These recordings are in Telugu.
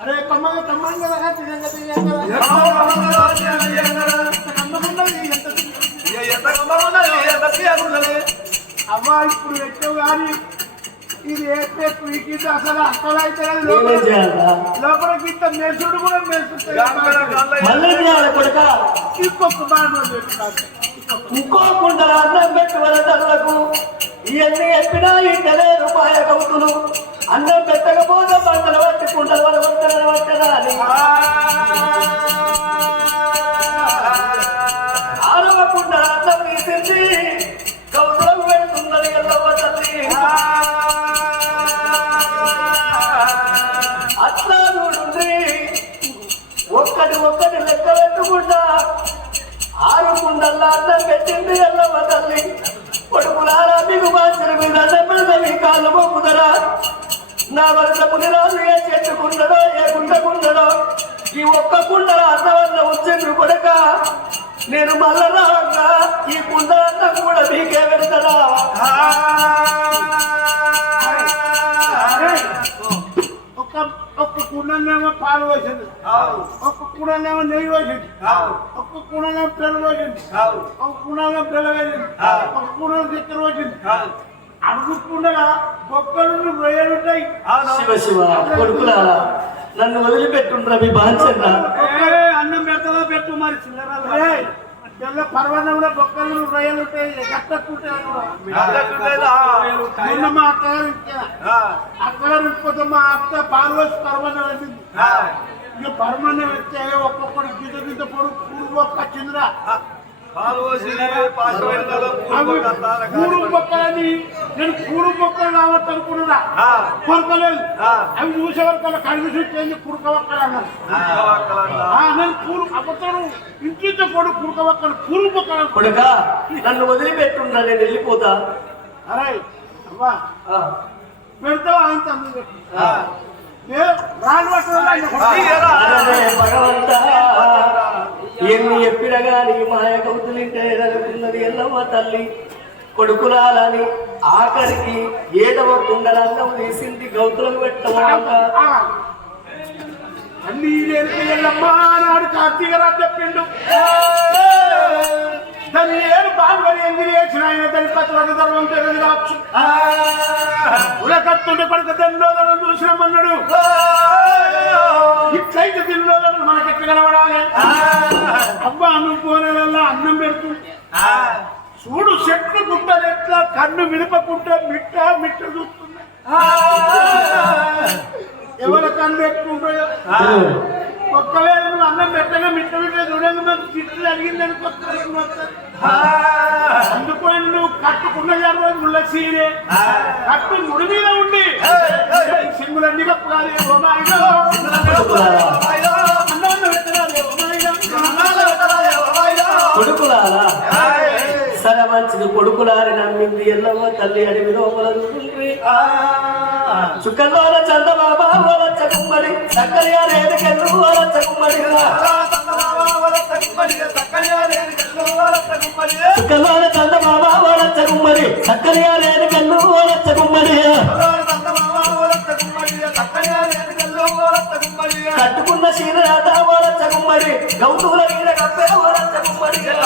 అరే కమ్మగా కమ్మంగా కదా తినంగా అవ్వ ఇప్పుడు పెట్టావు కానీ ఇది వేస్తే పీకి అసలు అసలు అయితే లోపలికి ఇంత మెసుడు కూడా కొడుక? ఇంకొక మాట చెప్తాను. ఇంకో కుండల అన్నం పెట్టి వలటలకు ఇవన్నీ చెప్పినా ఇంటనే రూపాయ కవుతులు అన్నం పెట్టకపోతే పంటలు పట్టి కుండలు వరగొట్టని పట్టదా అని ఆరవ అన్నం తీసింది. కవుతులకు పెడుతుందని ఎల్లవ తల్లి. అట్లా చూడుంది ఒక్కటి ఒక్కటి లెక్క పెట్టుకుంటా. ఆరు కుండల్లా అన్నం పెట్టింది ఎల్లమ్మ తల్లి. కొడుకులారా మీకు బాధ్యత మీద దెబ్బలు మీ నా వరుస పులిరాజు ఏ చెట్టు ఏ కుండ కుండడో ఈ ఒక్క కుండల అన్నవన్న వచ్చిండ్రు కొడక నేను మళ్ళా రాగా ఈ కుండ అన్నం కూడా మీకే ఒక్క ఒక్క కుండనేమో పాలు వేసింది ఒక్క కుండనేమో నెయ్యి వేసింది ఒక్క కుండనేమో పెరుగు వేసింది ఒక కుండలో బెల్ల వేసింది. ఒక కుండలో చక్కెర వేసింది అడుగుకుండా బొక్కలు రొయ్యలు ఉంటాయి శివ శివ కొడుకులారా నన్ను వదిలిపెట్టుండ్రా మీ బాధ్యత అన్నం పెడతావా పెట్టు మరి చిల్లర తెల్ల పర్వతంలో బొక్కలు రొయ్యలు ఉంటాయి కట్టకుంటాయి మా అత్తగారు ఇచ్చిన. అత్తగారు ఇంటిపోతే మా అత్త పాల్వసి పర్వతం వచ్చింది ఇక పర్వతం వస్తే ఒక్కొక్కడు గిద్ద గిద్ద పొడు పూర్వ ఒక్క చింద్ర. కూడు మొక్కలని నేను కూడు మొక్కలు కావచ్చు అనుకున్నదా కొరకలేదు అవి చూసే వరకు కడిగి చూసి కుడుక ఒక్కలు అన్నారు ఆ, నేను కూడు అబద్ధాలు ఇంటితో పొడు కుడుక ఒక్కలు కూడు మొక్కలు. కొడుక నన్ను వదిలిపెట్టుండ్రా నేను వెళ్ళిపోతా. అరే అవ్వా పెడతావా అంత రాళ్ళు. అరే భగవంతా. గాని మాయ కౌతులింటే ఎదగకున్నది ఎల్లమ్మ తల్లి. కొడుకురాలని ఆఖరికి ఏడవ కుండలన్నం తీసింది గౌతులకు పెట్టమాట. ఆ. అన్ని ఎల్లమ్మా నాడు కార్తీక రాజు చెప్పిండు. దాని ఏడు బాగుపడి ఎంగిరి వేసిన ఆయన దాని పత్రిక ధర్మం తెలియదు కావచ్చు ఉలకత్తుండే పడక దండోదనం చూసినామన్నాడు. ఇట్లయితే దిండోదనం మనకి ఎట్లా కనబడాలి అబ్బా అనుకోనే వల్ల అన్నం పెడుతుంది చూడు చెట్లు గుట్టలు ఎట్లా కన్ను వినపకుంటే మిట్ట మిట్ట చూస్తుంది ఎవరి కన్ను ఎక్కువ ఉంటాయో ఒక్కవేళ నువ్వు అన్నం పెట్టగా మిట్ట మిట్ట చూడంగా నాకు తిట్లు అడిగింది అనుకో అందుకని నువ్వు కట్టుకున్న జరగదు ముళ్ళ సీరే కట్టు ముడి మీద ఉండి. సింగులన్నీ కప్పుకోవాలి. కొడుకులారా? సరే మంచిది. కొడుకులారి నమ్మింది ఎల్లమ్మ తల్లి అడవి లోపల చుక్కల్లోన చందబాబా వలచ్చ కుమ్మడి సక్కలియా రేది కెళ్ళు వలచ్చ కుమ్మడి. చుక్కల్లోన చందబాబా వలచ్చ కుమ్మడి సక్కలియా రేది కెళ్ళు వలచ్చ కుమ్మడి. కట్టుకున్న శీల రాత వలచ్చ కుమ్మడి. గౌతుల వీర కప్పే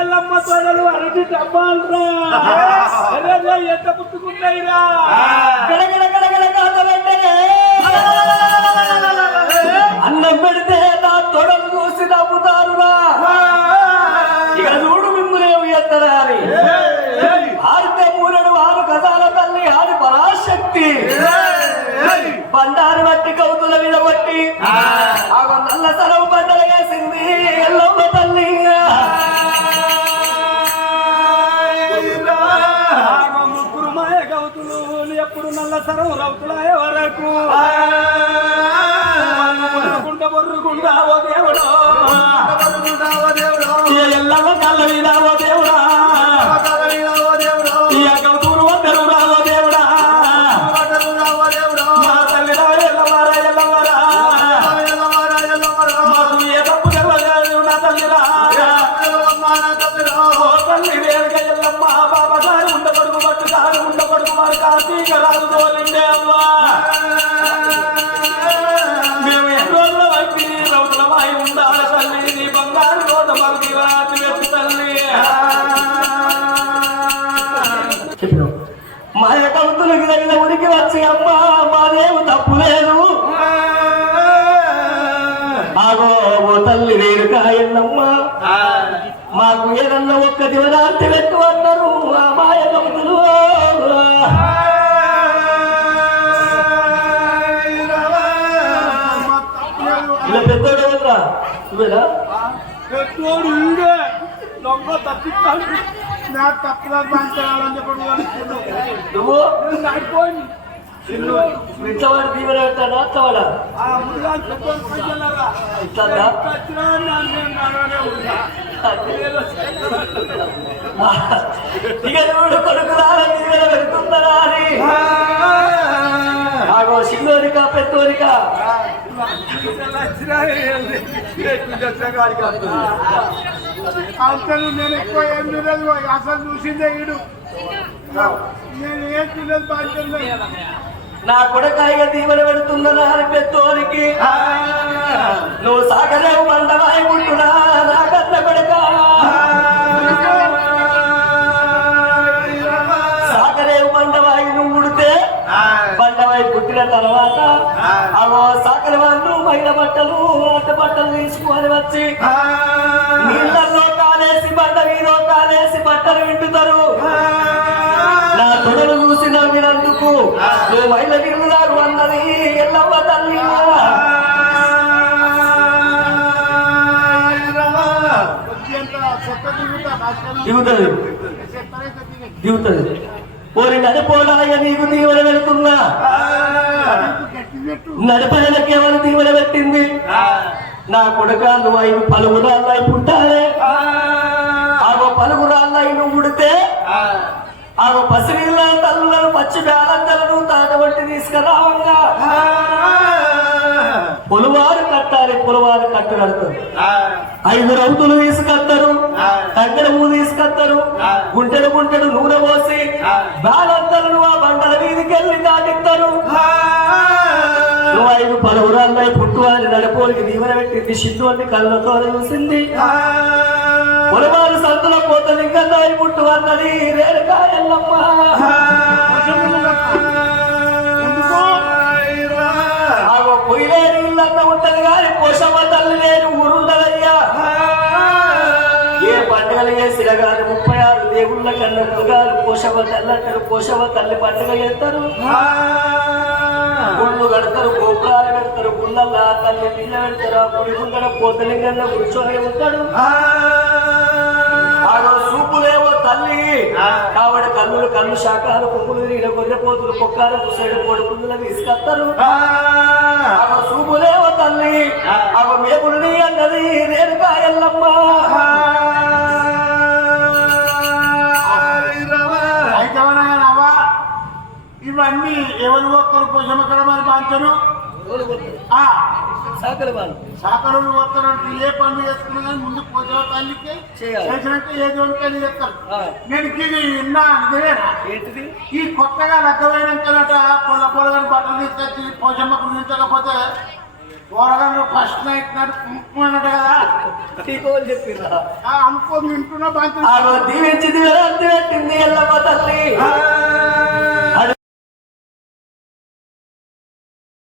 ఎల్లమ్మ తోడలు అరటి డబ్బాలరా. ఎంత పుట్టుకుంటాయిరా. అన్నం పెడితే నా తొడలు చూసి నవ్వుతారురా. ఇక చూడు మిమ్ములేవు ఎత్తడా అని ఆరితే మూలడు ఆరు కథాల తల్లి ఆది పరాశక్తి. బండారు బట్టి కౌతుల మీద బట్టి నల్ల సరవు బండలు వేసింది. ఎల్లమ్మ ఎప్పుడు నల్ల సరం రౌతులాయ వరకు కుండ బొర్రుకుండా ఓ దేవుడు ఎల్లమ్మ కళ్ళ మీద ఉండబడుకు మరి కార్తీక అమ్మా మేము ఎన్నోళ్ళ వైపు వచ్చి ఉండాలి తల్లి నీ బంగారు రోజు మనకి దీవరాతి వెతు తల్లి చెప్పిన మాయ కవుతులకి తగిన ఉనికి వచ్చి అమ్మా మాదేమి తప్పు లేదు ఆగో తల్లి రేరుక ఎల్లమ్మ మాకు ఏదన్నా ఒక్క దివరాంతి పెట్టు అన్నారు. ఆ మాయ కవుతులు ఇలా పెద్దోడు ఎవరురా? నువ్వేనా? పెద్దోడు ఈడే దొంగ తప్పిస్తాను నా తప్పుల పంచాలని చెప్పి నువ్వు? దీవెన అత్తవాడా? ఇట్లా ఇక చూడు కొడుకులారా అని ఆగో నేను ఎక్కువ ఏం చూడలేదు అసలు చూసిందే ఈడు నేను ఏం చూడలేదు బాధ్యత నా కొడకాయ దీవెన పెడుతుందరా అని పెద్దోరికి నువ్వు సాగలేవు మండవాయి తర్వాత అవో సాకల వాళ్ళు మహిళ బట్టలు అట్ట బట్టలు తీసుకొని వచ్చి నీళ్ళల్లో కాలేసి బండ మీద కాలేసి బట్టలు వింటుతారు. నా తొడలు చూసి నవ్వినందుకు నువ్వు మహిళ గిరులారు అన్నది ఎల్లవ్వ తల్లి. దిగుతుంది. దిగుతుంది. పోరి నడిపోడాయ నీకు దీవెన పెడుతున్నా నడిపయలకి ఎవరు దీవెన పెట్టింది. నా కొడుక నువ్వు ఐదు పలుగురాళ్ళై పుట్టాలే. ఆగో పలుగురాళ్ళై నువ్వు ఉడితే ఆగో పసిరిళ్ళ తల్లులను పచ్చి బేలందలను తాటబట్టి తీసుకురావంగా పులువారు కట్టాలి పులువారు కట్టు ఐదు రౌతులు తీసుకొస్తారు తగ్గడము తీసుకొస్తారు గుంటెడు గుంటెడు నూనె పోసి బాలంతలను ఆ బండల మీదకి వెళ్ళి దాటిస్తారు నువ్వు ఐదు పలువురాల్లో పుట్టు అని నడిపోలికి దీవెన పెట్టింది సిద్ధు అని కళ్ళతో చూసింది. పొలవారు సంతుల ఇంకా దాయి పుట్టు అన్నది రేణుకాయల్లమ్మ ఆగో పొయ్యిలేని ఇల్లన్న ఉంటది కానీ పోషమ్మ తల్లి లేని ఊరుండదయ్యా ఏ పండుగలు చేసిన కానీ ముప్పై ఆరు దేవుళ్ళ కన్నా మృగాలు పోషవ తల్లి అంటారు పోషవ తల్లి పండుగ చేస్తారు. గుళ్ళు కడతారు గుళ్ళల్లా తల్లి నీళ్ళ పెడతారు ఆ గుడి ముందర పోతలింగన్న కూర్చొని ఉంటాడు. ఆడో సూపులేవో తల్లి. కావడి కన్నులు కన్ను శాఖలు కొమ్ములు నీడ గొర్రెపోతులు పొక్కాలు కుసైడు కోడి పుంజులు తీసుకొస్తారు. ఆమె చూపులేవ తల్లి. ఆమె మేపులు అన్నది అయితే అవ్వా ఇవన్నీ ఎవరు ఒక్కరు పోషమక్కడ మరి బాంచను వాళ్ళు. సాకరు ఒక్కరంటే ఏ పనులు చేస్తున్నా కానీ ముందు తల్లికి చేయాలి. చేసినట్టు ఏది వంటని చెప్తారు నేను ఇది. విన్నా ఏంటిది? ఈ కొత్తగా లగ్గమైనాకనట పొల పొలగని బట్టలు తీసుకొచ్చి పోషమ్మకు నించకపోతే త్వరగా ఫస్ట్ నైట్ నాడు కుంకుమన్నట కదా. నీకోలు చెప్పిందా ఆ అనుకో వింటున్నా బాగా ఆ రోజు దీవించి దిగరాంతి పెట్టింది ఎల్లమ్మ తల్లి.